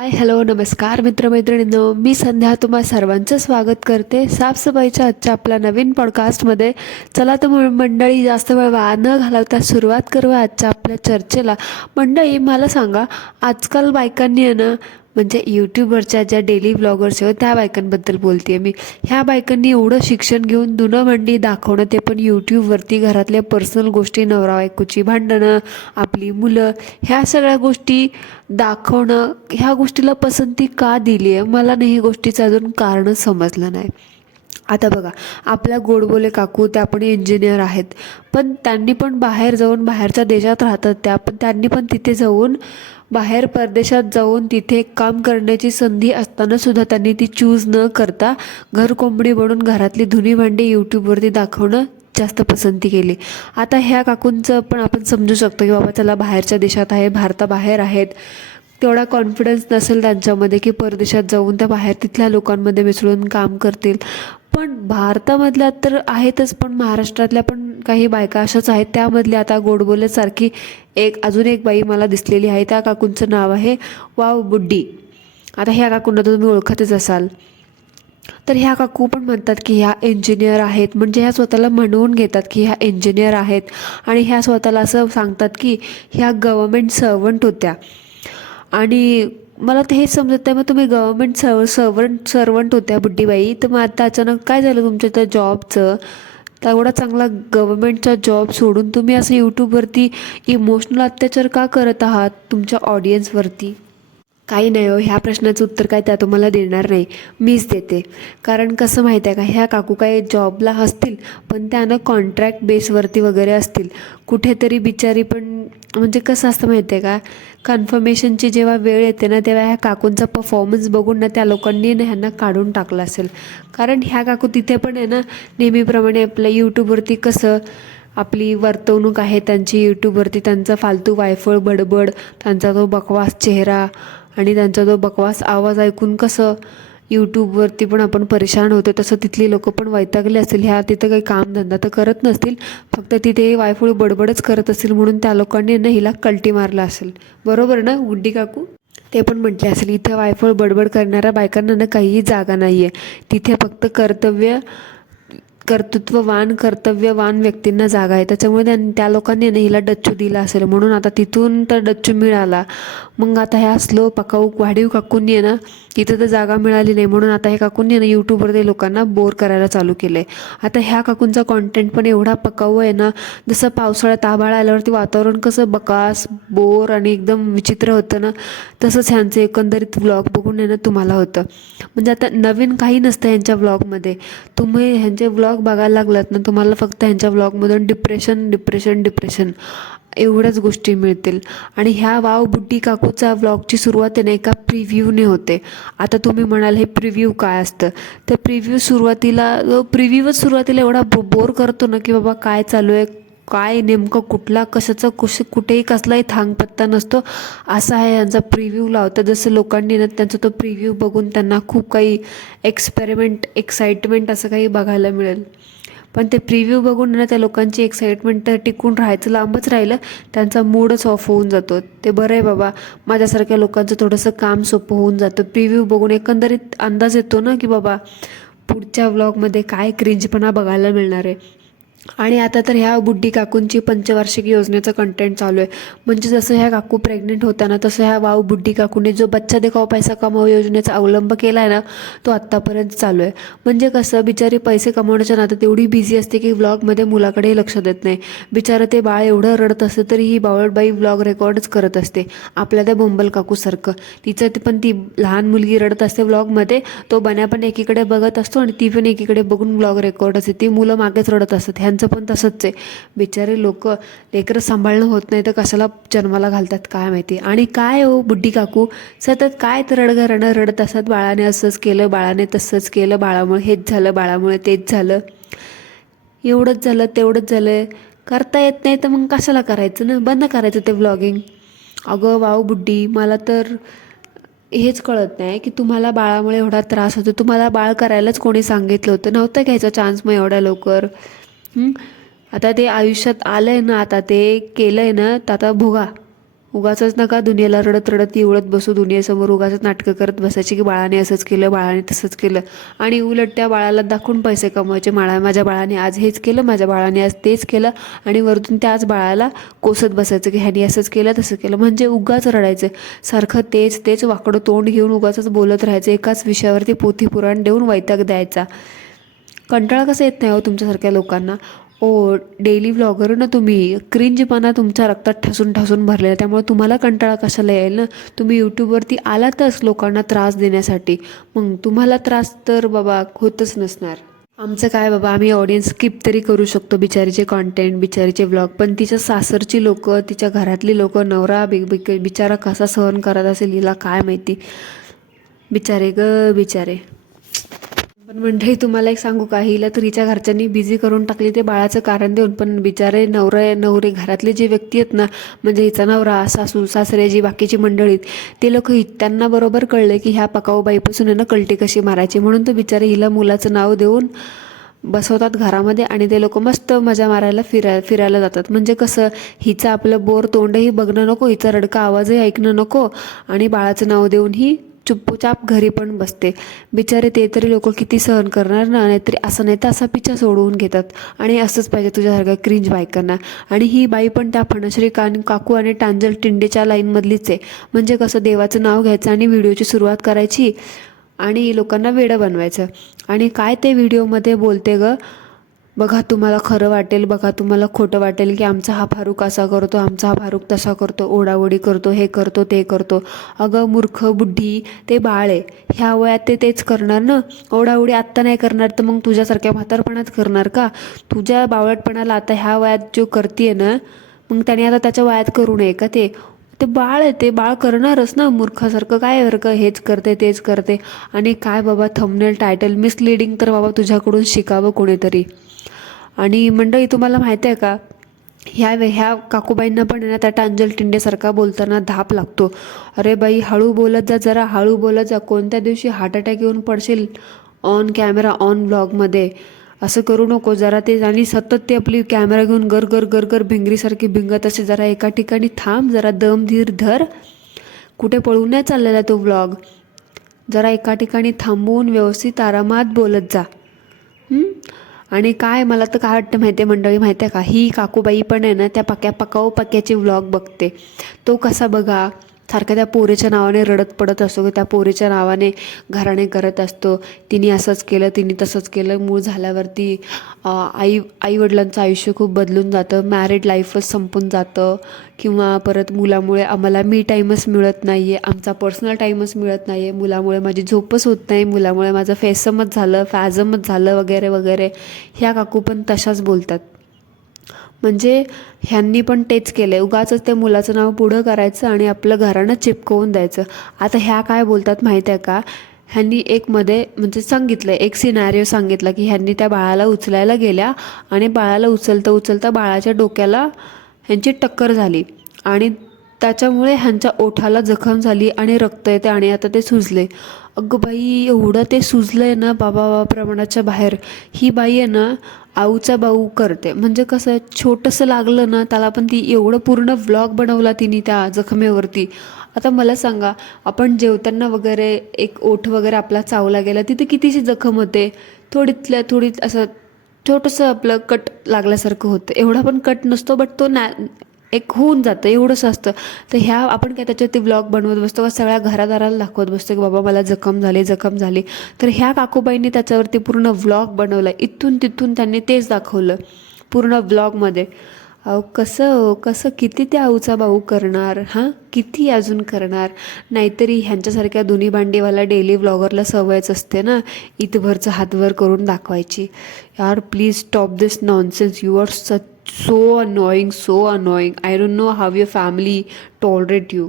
Hi hello नमस्कार मित्रमैत्रिणींनो, मी संध्या तुम्हा सर्वांचं स्वागत करते साफसफाईच्या आजच्या आपल्या नवीन पॉडकास्टमध्ये. चला तर मंडळी, जास्त वेळ वाया न घालवता सुरुवात करूया आजच्या आपल्या चर्चेला. मंडळी, मला सांगा, आजकाल बायकांनी आहे ना, म्हणजे यूट्यूबवरच्या ज्या डेली ब्लॉगर्स आहेत त्या बायकांबद्दल बोलते मी. ह्या बायकांनी एवढं शिक्षण घेऊन धुणं भांडी दाखवणं, ते पण यूट्यूबवरती, घरातल्या पर्सनल गोष्टी, नवरा बायकोची भांडणं, आपली मुलं, ह्या सगळ्या गोष्टी दाखवणं, ह्या गोष्टीला पसंती का दिली आहे, मला नाही ही गोष्टीचं अजून कारण समजलं नाही. आता बघा, आपल्या गोडबोले काकू त्या पण इंजिनियर आहेत, पण त्यांनी पण बाहेर जाऊन, बाहेरच्या देशात राहतात त्या, पण त्यांनी पण तिथे जाऊन, बाहेर परदेशात जाऊन तिथे काम करण्याची संधी असताना सुद्धा त्यांनी ती चूज न करता घर कोंबडी बनून घरातली धुणी भांडी यूट्यूबवरती दाखवणं जास्त पसंती केली. आता ह्या काकूंचं पण आपण समजू शकतो की बाबा चला, बाहेरच्या देशात आहे, भारताबाहेर आहेत, तेवढा कॉन्फिडन्स नसेल त्यांच्यामध्ये की परदेशात जाऊन त्या बाहेर तिथल्या लोकांमध्ये मिसळून काम करतील. पण भारतामधल्या तर आहेतच, पण महाराष्ट्रातल्या पण काही बायका अशाच आहेत. त्यामधली आता गोडबोलेसारखी अजून एक बाई मला दिसलेली आहे. त्या काकूंचं नाव आहे वाव बुड्डी. आता ह्या काकूंना तर तुम्ही ओळखतच असाल. तर ह्या काकू पण म्हणतात की ह्या इंजिनियर आहेत, म्हणजे ह्या स्वतःला म्हणवून घेतात की ह्या इंजिनियर आहेत, आणि ह्या स्वतःला असं सांगतात की ह्या गव्हर्मेंट सर्वंट होत्या. आणि मला ते हेच समजत नाही, मग तुम्ही गव्हर्मेंट सर्वंट होत्या बुड्डीबाई, तर मग आता अचानक काय झालं तुमच्या त्या जॉबचं? तेवढा चांगला गव्हर्मेंटचा जॉब सोडून तुम्ही असं यूट्यूबवरती इमोशनल अत्याचार का करत आहात तुमच्या ऑडियन्सवरती? काही नाही हो, ह्या प्रश्नाचं उत्तर काय त्या तुम्हाला देणार नाही, मीच देते. कारण कसं माहीत आहे का, ह्या काकू काय जॉबला असतील, पण त्यानं कॉन्ट्रॅक्ट बेसवरती वगैरे असतील कुठेतरी बिचारी. पण म्हणजे कसं असतं माहिती आहे का, कन्फर्मेशनची जेव्हा वेळ येते ना, तेव्हा ह्या काकूंचा परफॉर्मन्स बघून ना त्या लोकांनी ना ह्यांना काढून टाकलं असेल. कारण ह्या काकू तिथे पण आहे ना, नेहमीप्रमाणे आपल्या यूट्यूबवरती कसं आपली वर्तवणूक आहे त्यांची, यूट्यूबवरती त्यांचा फालतू वायफळ बडबड, त्यांचा तो बकवास चेहरा आणि त्यांचा तो बकवास आवाज ऐकून कसं यूट्यूबवरती पण आपण परेशान होतो, तसं तिथली लोकं पण वैतागले असतील. ह्या तिथं काही कामधंदा तर करत नसतील, फक्त तिथे वायफळ बडबडच करत असतील, म्हणून त्या लोकांनी ना हिला कल्टी मारला असेल. बरोबर ना गुड्डी काकू? ते पण म्हटले असेल, इथं वायफळ बडबड करणाऱ्या बायकांना ना काहीही जागा नाही आहे, तिथे फक्त कर्तव्यवान व्यक्तींना जागा आहे. त्याच्यामुळे त्या लोकांनी ना हिला डच्चू दिला असेल, म्हणून आता तिथून तर डच्चू मिळाला. मग आता ह्या स्लो पकाऊ वाढीव काकूंनी आहे ना, तिथं तर जागा मिळाली नाही, म्हणून आता ह्या काकूंनी ना यूट्यूबवर ते लोकांना बोर करायला चालू केलं आहे. आता ह्या काकूंचा कॉन्टेंट पण एवढा पकाऊ आहे ना, जसं पावसाळ्यात आभाळ आल्यावरती वातावरण कसं बकास बोर आणि एकदम विचित्र होतं ना, तसंच ह्यांचं एकंदरीत व्लॉग बघून आहे ना तुम्हाला होतं. म्हणजे आता नवीन काही नसतं ह्यांच्या व्लॉगमध्ये. तुम्ही ह्यांचे व्लॉग बघायला लागलात ना, तुम्हाला फक्त ह्यांच्या व्लॉगमधून डिप्रेशन एवढ्याच गोष्टी मिळतील. आणि ह्या वाव बुड्डी काकूचा व्लॉगची सुरुवात आहे ना एका प्रिव्ह्यूने होते. आता तुम्ही म्हणाल हे प्रिव्ह्यू काय असतं, तर प्रिव्ह्यूच सुरुवातीला एवढा बोर करतो ना की बाबा काय चालू आहे, काय नेमकं कुठेही कसलाही थांगपत्ता नसतो, असा आहे यांचा प्रिव्ह्यू लावतं. जसं लोकांनी ना त्यांचा तो प्रिव्ह्यू बघून त्यांना खूप काही एक्साइटमेंट असं काही बघायला मिळेल. पण ते प्रिव्ह्यू बघून ना त्या लोकांची एक्साइटमेंट तर टिकून राहायचं लांबच राहिलं, त्यांचा मूडच ऑफ होऊन जातो. ते बरं आहे बाबा, माझ्यासारख्या लोकांचं थोडंसं काम सोपं होऊन जातं. प्रिव्ह्यू बघून एकंदरीत अंदाज येतो ना की बाबा पुढच्या व्लॉगमध्ये काय क्रिंजपणा बघायला मिळणार आहे. आणि आता तर ह्या बुड्डी काकूंची पंचवार्षिक योजनेचं कंटेंट चालू आहे. म्हणजे जसं ह्या काकू प्रेग्नेंट होत्या ना, तसं ह्या वाव बुड्डी काकूने जो बच्चा दिखाओ पैसा कमाओ योजनेचा अवलंब केला आहे ना, तो आत्तापर्यंत चालू आहे. म्हणजे कसं, बिचारी पैसे कमवण्याच्या नादात एवढी बिझी असते की व्लॉगमध्ये मुलाकडेही लक्ष देत नाही. बिचारं ते बाळ एवढं रडत असतं तरी ही बावळटबाई व्लॉग रेकॉर्डच करत असते, आपल्या त्या बोंबल काकूसारखं. ती लहान मुलगी रडत असते व्लॉगमध्ये, तो बन्या पण एकीकडे बघत असतो आणि ती पण एकीकडे बघून व्लॉग रेकॉर्ड असते. ती मुलं मागेच रडत असतात. ह्यांचं पण तसंच आहे. बिचारे लोक, लेकरं सांभाळणं होत नाही तर कशाला जन्माला घालतात काय माहिती. आणि काय हो बुड्डी काकू, सतत काय तर रडगाणं रडत असतात, बाळाने असंच केलं, बाळाने तसंच केलं, बाळामुळे हेच झालं, बाळामुळे तेच झालं, एवढंच झालं तेवढंच झालं. करता येत नाही तर मग कशाला करायचं ना, बंद करायचं ते व्लॉगिंग. अगं वाव बुड्डी, मला तर हेच कळत नाही की तुम्हाला बाळामुळे एवढा त्रास होतो. तुम्हाला बाळ करायलाच कोणी सांगितलं होतं? नव्हतं घ्यायचा चान्स मग एवढ्या लवकर? आता ते आयुष्यात आलंय ना, आता ते केलंय ना, तर आता भोगा. उगाचच नका दुनियेला रडत रडत एवढत बसू, दुनियेसमोर उगाचच नाटकं करत बसायची की बाळाने असंच केलं, बाळाने तसंच केलं, आणि उलट त्या बाळाला दाखवून पैसे कमवायचे. माझ्या बाळाने आज हेच केलं, माझ्या बाळाने आज तेच केलं, आणि वरतून त्याच बाळाला कोसत बसायचं की ह्यानी असंच केलं तसं केलं. म्हणजे उगाच रडायचं, सारखं तेच तेच वाकडं तोंड घेऊन उगाचच बोलत राहायचं, एकाच विषयावरती पोथी पुराण देऊन वैताग द्यायचा. कंटाळा कसं येत नाही हो तुमच्यासारख्या लोकांना. ओ डेली व्लॉगर ना तुम्ही, क्रिंजपणा तुमच्या रक्तात ठसून ठसून भरलेला, त्यामुळे तुम्हाला कंटाळा कशाला येईल ना. तुम्ही यूट्यूबवरती आलातच लोकांना त्रास देण्यासाठी, मग तुम्हाला त्रास तर बाबा होतच नसणार. आमचं काय बाबा, आम्ही ऑडियन्स स्किप तरी करू शकतो बिचारीचे कॉन्टेंट, बिचारीचे व्लॉग, पण तिच्या सासरची लोकं, तिच्या घरातली लोकं, नवरा बिचारा कसा सहन करत असेल हिला काय माहिती. बिचारे ग बिचारे. पण मंडळी तुम्हाला एक सांगू का, हिला तर हिच्या घरच्यांनी बिझी करून टाकली ते बाळाचं कारण देऊन. पण बिचारे नवरे घरातले जे व्यक्ती आहेत ना, म्हणजे हिचा नवरा, सासू सासरे, जी बाकीची मंडळी, ते लोक त्यांना बरोबर कळले की ह्या पकाऊ बाईपासून आहे ना कलटी कशी मारायची, म्हणून तर बिचारे हिला मुलाचं नाव देऊन बसवतात घरामध्ये, आणि ते लोक मस्त मजा मारायला फिरायला जातात. म्हणजे कसं, हिचं आपलं बोर तोंडही बघणं नको, हिचा रडका आवाजही ऐकणं नको, आणि बाळाचं नाव देऊन ही चुप्पचाप घरी पण बसते. बिचारे ते तरी लोक किती सहन करणार ना. नाहीतरी असं नाही तर असा पिच्छा सोडवून घेतात, आणि असंच पाहिजे तुझ्यासारख्या क्रिंज बायकांना. आणि ही बाई पण त्या फणश्री काकू आणि टांजल टिंडेच्या लाईनमधलीच आहे. म्हणजे कसं, देवाचं नाव घ्यायचं आणि व्हिडिओची सुरुवात करायची आणि लोकांना वेडं बनवायचं. आणि काय ते व्हिडिओमध्ये बोलते ग, बघा तुम्हाला खरं वाटेल, बघा तुम्हाला खोटं वाटेल की आमचा हा फारूक असा करतो, आमचा हा फारूक तसा करतो, ओढाओढी करतो, हे करतो ते करतो. अगं मूर्ख बुड्ढी, ते बाळ आहे, ह्या वयात ते तेच करणार ना. ओढाओढी आत्ता नाही करणार तर मग तुझ्यासारख्या म्हातारपणात करणार का? तुझ्या बावळटपणाला आता ह्या वयात जो करतीये ना, मग त्याने आता त्याच्या वयात करू नये का? ते बाळ आहे, ते बाळ करणारच ना. मूर्खासारखं काय बरं हेच करते तेच करते. आणि काय बाबा, थंबनेल टायटल मिसलिडिंग तर बाबा तुझ्याकडून शिकावं कोणीतरी. आणि मंडळी तुम्हाला माहिती आहे का, ह्या काकूबाईंना पण ना त्या टांजल टिंडेसारखा बोलताना धाप लागतो. अरे बाई, हळू बोलत जा, जरा हळू बोलत जा. कोणत्या दिवशी हार्ट अटॅक येऊन पडशील ऑन कॅमेरा, ऑन ब्लॉगमध्ये. असं करू नको जरा ते. आणि सतत ते आपली कॅमेरा घेऊन गर गर गर गर भिंगरीसारखी भिंगत असे. जरा एका ठिकाणी थांब, जरा दम धीर धर. कुठे पळून नाही चाललेला तो व्लॉग. जरा एका ठिकाणी थांबून व्यवस्थित आरामात बोलत जा. आणि काय मला तर काय वाटतं माहिती आहे मंडळी, माहिती आहे का, ही काकूबाई पण आहे ना त्या पक्याचे व्लॉग बघते. तो कसा बघा, सारखं त्या पोरीच्या नावाने रडत पडत असतो, त्या पोरीच्या नावाने घराणे करत असतो. तिने असंच केलं, तिने तसंच केलं. मूळ झाल्यावरती आईवडिलांचं आयुष्य खूप बदलून जातं, मॅरिड लाईफच संपून जातं, किंवा परत मुलामुळे आम्हाला मी टाईमच मिळत नाही आहे, आमचा पर्सनल टाईमच मिळत नाही आहे, मुलामुळे माझी झोपच होत नाही, मुलामुळे माझं फेसमच झालं, फॅझमच झालं, वगैरे वगैरे. ह्या काकू पण तशाच बोलतात. म्हणजे ह्यांनी पण तेच केलं आहे, उगाचच त्या मुलाचं नाव पुढं करायचं आणि आपलं घरानं चिपकवून द्यायचं. आता ह्या काय बोलतात माहीत आहे का, ह्यांनी एक मध्ये म्हणजे सांगितलं, एक सिनॅरिओ सांगितला की ह्यांनी त्या बाळाला उचलायला गेल्या आणि बाळाला उचलता उचलता बाळाच्या डोक्याला ह्यांची टक्कर झाली, आणि त्याच्यामुळे ह्यांच्या ओठाला जखम झाली आणि रक्त येते आणि आता ते सुजले. अगं बाई, एवढं ते सुजलं आहे ना बाबा प्रमाणाच्या बाहेर. ही बाई आहे ना आऊचा बाऊ करते. म्हणजे कसं, छोटंसं लागलं ना त्याला पण ती एवढं पूर्ण व्लॉग बनवला तिने त्या जखमेवरती. आता मला सांगा, आपण जेवताना वगैरे एक ओठ वगैरे आपला चावला गेला, तिथे कितीशी जखम होते, थोडीत असं छोटंसं आपलं कट लागल्यासारखं होतं. एवढा पण कट नसतो, बट तो एक होऊन जातं, एवढंच असतं. तर ह्या आपण काय त्याच्यावरती व्लॉग बनवत बसतो का, सगळ्या घरादाराला दाखवत बसतो की बाबा मला जखम झाली. तर ह्या काकूबाईंनी त्याच्यावरती पूर्ण व्लॉग बनवला, इथून तिथून त्यांनी तेच दाखवलं पूर्ण व्लॉगमध्ये. अहो कसं किती त्या आऊचा भाऊ करणार, किती अजून करणार. नाहीतरी ह्यांच्यासारख्या दोन्ही भांडीवाला डेली व्लॉगरला सवयच असते ना इथभरचं हातवर करून दाखवायची. यार please stop this nonsense, you are so annoying. I don't know how your family tolerate you.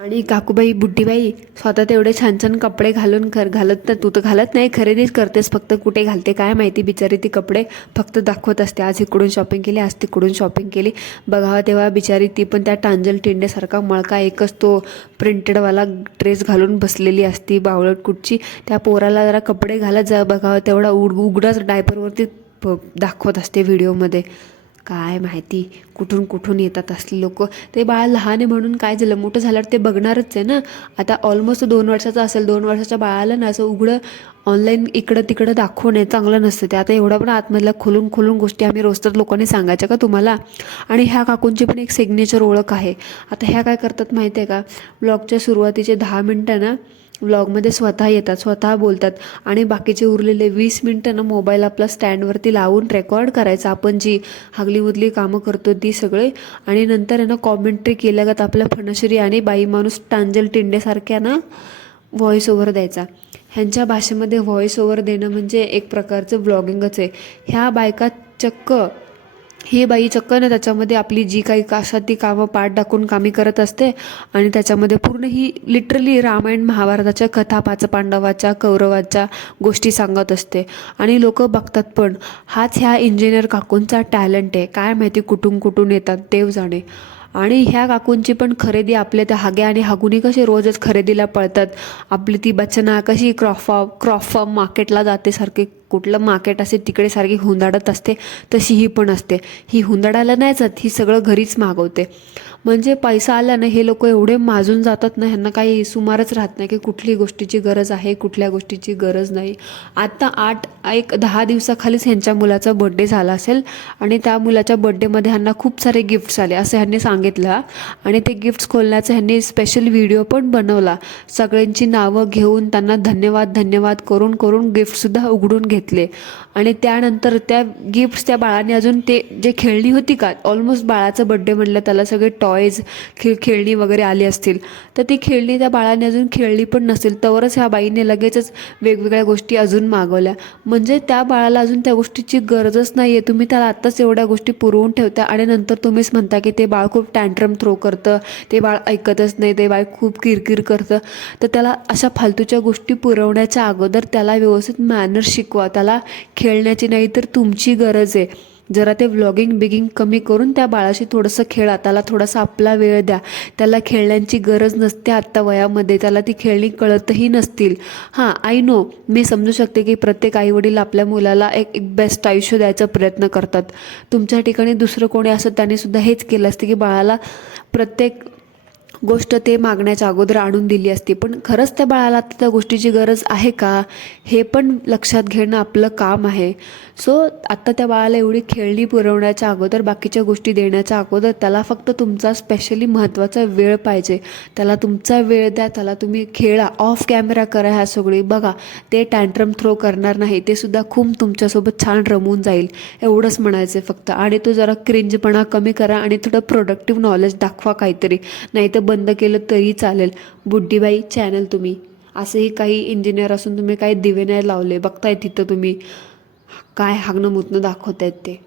आणि काकूबाई, बुड्डीबाई, स्वतः तेवढे छान छान कपडे घालत तर तू तर घालत नाही, खरेदीच करतेस फक्त. कुठे घालते काय माहिती बिचारी ती कपडे, फक्त दाखवत असते आज इकडून शॉपिंग केली, आज तिकडून शॉपिंग केली. बघावं तेव्हा बिचारी ती पण त्या टांजल टिंडेसारखा मळका एकच तो प्रिंटेडवाला ड्रेस घालून बसलेली असती बावळट कुठची. त्या पोराला जरा कपडे घालत जा, बघावं तेवढा उघडाच डायपरवरती दाखवत असते व्हिडिओमध्ये. काय माहिती कुठून कुठून येतात असले लोक. ते बाळ लहान आहे म्हणून काय झालं, मोठं झाल्यावर ते बघणारच आहे ना. आता ऑलमोस्ट 2 वर्षाचा असेल, 2 वर्षाच्या बाळाला ना असं उघडं ऑनलाईन इकडं तिकडं दाखवणे चांगलं नसतं ते. आता एवढा पण आतमधल्या खोलून खोलून गोष्टी आम्ही रोज तर लोकांनी सांगायच्या का तुम्हाला. आणि ह्या काकूंची पण एक सिग्नेचर ओळख आहे. आता ह्या काय करतात माहिती आहे का, ब्लॉगच्या सुरुवातीचे 10 मिनटं ना व्लॉगमध्ये स्वतः येतात, स्वतः बोलतात आणि बाकीचे उरलेले 20 मिनटं ना मोबाईल आपला स्टँडवरती लावून रेकॉर्ड करायचं, आपण जी हागलीमुदली कामं करतो ती सगळे. आणि नंतर आहे ना कॉमेंट्री केल्यागत आपल्या फणश्री आणि बाई माणूस टांजल टिंडेसारख्या ना व्हॉइस ओव्हर द्यायचा. ह्यांच्या भाषेमध्ये व्हॉइस ओव्हर देणं म्हणजे एक प्रकारचं व्लॉगिंगच आहे. ह्या बायका चक्क ही बाई चक्क ना त्याच्यामध्ये आपली जी काही काशात ती कामं पाठ दाखवून कामी करत असते आणि त्याच्यामध्ये पूर्ण ही लिटरली रामायण महाभारताच्या कथा, पांडवाच्या कौरवाच्या गोष्टी सांगत असते आणि लोक बघतात पण. हाच ह्या इंजिनियर काकूंचा टॅलेंट आहे. काय माहिती कुठून कुठून येतात देव जाणे. आणि ह्या काकूंची पण खरेदी आपल्या त्या हाग्या आणि हागुनी कशी रोजच खरेदीला पळतात, आपली ती बचना कशी क्रॉप मार्केटला जाते सारखी, कुठलं मार्केट असेल तिकडे सारखी हुंदाडत असते, तशी ही पण असते. ही हुंदाडायला नाही जात, ही सगळं घरीच मागवते. म्हणजे पैसा आला ना हे लोक एवढे माजून जातात ना, ह्यांना काही सुमारच राहत नाही की कुठली गोष्टीची गरज आहे, कुठल्या गोष्टीची गरज नाही. आता 10 दिवसाखालीच ह्यांच्या मुलाचा बड्डे झाला असेल आणि त्या मुलाच्या बड्डेमध्ये ह्यांना खूप सारे गिफ्ट्स आले असं ह्यांनी सांगितलं. आणि ते गिफ्ट्स खोलण्याचा ह्यांनी स्पेशल व्हिडिओ पण बनवला. सगळ्यांची नावं घेऊन त्यांना धन्यवाद करून करून गिफ्टसुद्धा उघडून घेतले. आणि त्यानंतर त्या गिफ्ट्स त्या बाळाने अजून ते जे खेळणी होती का, ऑलमोस्ट बाळाचं बड्डे म्हणलं त्याला सगळे टॉयज खेळणी वगैरे आली असतील, तर ती खेळणी त्या बाळाने अजून खेळली पण नसेल तवरच ह्या बाईने लगेचच वेगवेगळ्या गोष्टी अजून मागवल्या. म्हणजे त्या बाळाला अजून त्या गोष्टीची गरजच नाही आहे. तुम्ही त्याला आत्ताच एवढ्या गोष्टी पुरवून ठेवता आणि नंतर तुम्हीच म्हणता की ते बाळ खूप टँट्रम थ्रो करतं, ते बाळ ऐकतच नाही, ते बाळ खूप किरकिर करतं. तर त्याला अशा फालतूच्या गोष्टी पुरवण्याच्या अगोदर त्याला व्यवस्थित मॅनर्स शिकवा. त्याला खेळण्याची नाही तर तुमची गरज आहे. जरा ते व्लॉगिंग बिगिंग कमी करून त्या बाळाशी थोडंसं खेळा, त्याला थोडासा आपला वेळ द्या. त्याला खेळण्यांची गरज नसते आत्ता वयामध्ये, त्याला ती खेळणी कळतही नसतील. हां, आय नो, मी समजू शकते की प्रत्येक आईवडील आपल्या मुलाला एक बेस्ट आयुष्य द्यायचा प्रयत्न करतात. तुमच्या ठिकाणी दुसरं कोणी असं त्यांनीसुद्धा हेच केलं असतं की बाळाला प्रत्येक गोष्ट ते मागण्याच्या अगोदर आणून दिली असती. पण खरंच त्या बाळाला त्या गोष्टीची गरज आहे का हे पण लक्षात घेणं आपलं काम आहे. सो आत्ता त्या बाळाला एवढी खेळणी पुरवण्याच्या अगोदर, बाकीच्या गोष्टी देण्याच्या अगोदर त्याला फक्त तुमचा स्पेशली महत्त्वाचा वेळ पाहिजे. त्याला तुमचा वेळ द्या, त्याला तुम्ही खेळा, ऑफ कॅमेरा करा ह्या सगळी. बघा ते टँट्रम थ्रो करणार नाही, ते सुद्धा खूप तुमच्यासोबत छान रमून जाईल. एवढंच म्हणायचं आहे फक्त. आणि तो जरा क्रिंजपणा कमी करा आणि थोडं प्रोडक्टिव्ह नॉलेज दाखवा काहीतरी, नाही तर बंद केलं तरी चालेल. बुड्डीबाई चॅनल तुम्ही असेही काही इंजिनियर असून तुम्ही काही दिवे नाही लावले, बघताय तिथं तुम्ही काय हागणं मुतणं दाखवतायत ते.